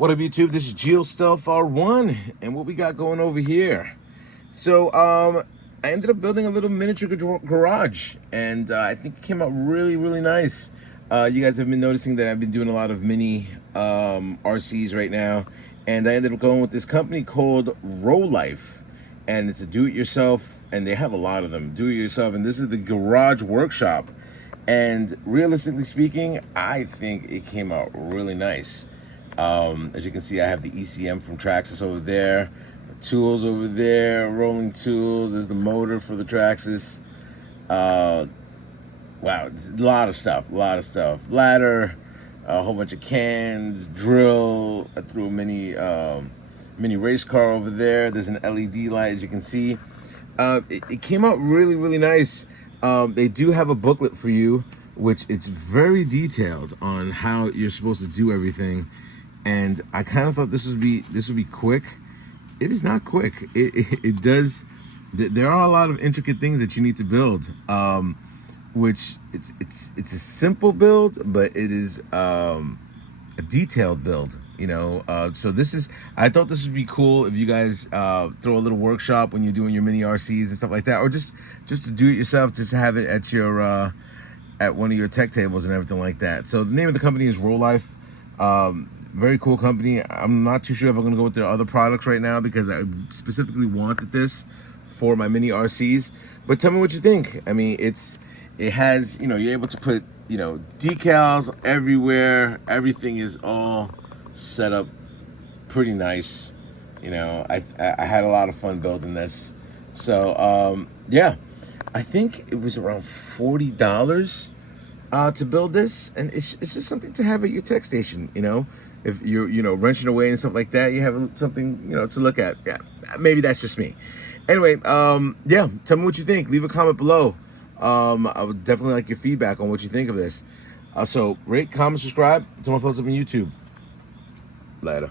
What up, YouTube? This is GeoStealth R1, and what we got going over here. So, I ended up building a little miniature garage, and I think it came out really, really nice. You guys have been noticing that I've been doing a lot of mini RCs right now, and I ended up going with this company called ROLIFE, and it's a do-it-yourself, and they have a lot of them, do-it-yourself, and this is the garage workshop. And realistically speaking, I think it came out really nice. As you can see, I have the ECM from Traxxas over there, tools over there, rolling tools. There's the motor for the Traxxas. Wow, it's a lot of stuff, Ladder, a whole bunch of cans, drill. I threw a mini race car over there. There's an LED light, as you can see. It came out really, really nice. They do have a booklet for you, which it's very detailed on how you're supposed to do everything. And I kind of thought this would be quick. It is not quick. It does. There are a lot of intricate things that you need to build, which it's a simple build, but it is a detailed build. You know, so I thought this would be cool if you guys throw a little workshop when you're doing your mini RCs and stuff like that, or just to do it yourself, just to have it at your at one of your tech tables and everything like that. So the name of the company is ROLIFE. Very cool company. I'm not too sure if I'm gonna go with their other products right now because I specifically wanted this for my mini RCs. But tell me what you think. I mean, it has, you know, you're able to put, you know, decals everywhere. Everything is all set up pretty nice. You know, I had a lot of fun building this. So yeah, I think it was around $40 to build this, and it's just something to have at your tech station. You know, if you're, you know, wrenching away and stuff like that, you have something, you know, to look at. Yeah, maybe that's just me. Anyway, yeah, tell me what you think. Leave a comment below. I would definitely like your feedback on what you think of this. So rate, comment, subscribe. Tell my thumbs up on YouTube. Later.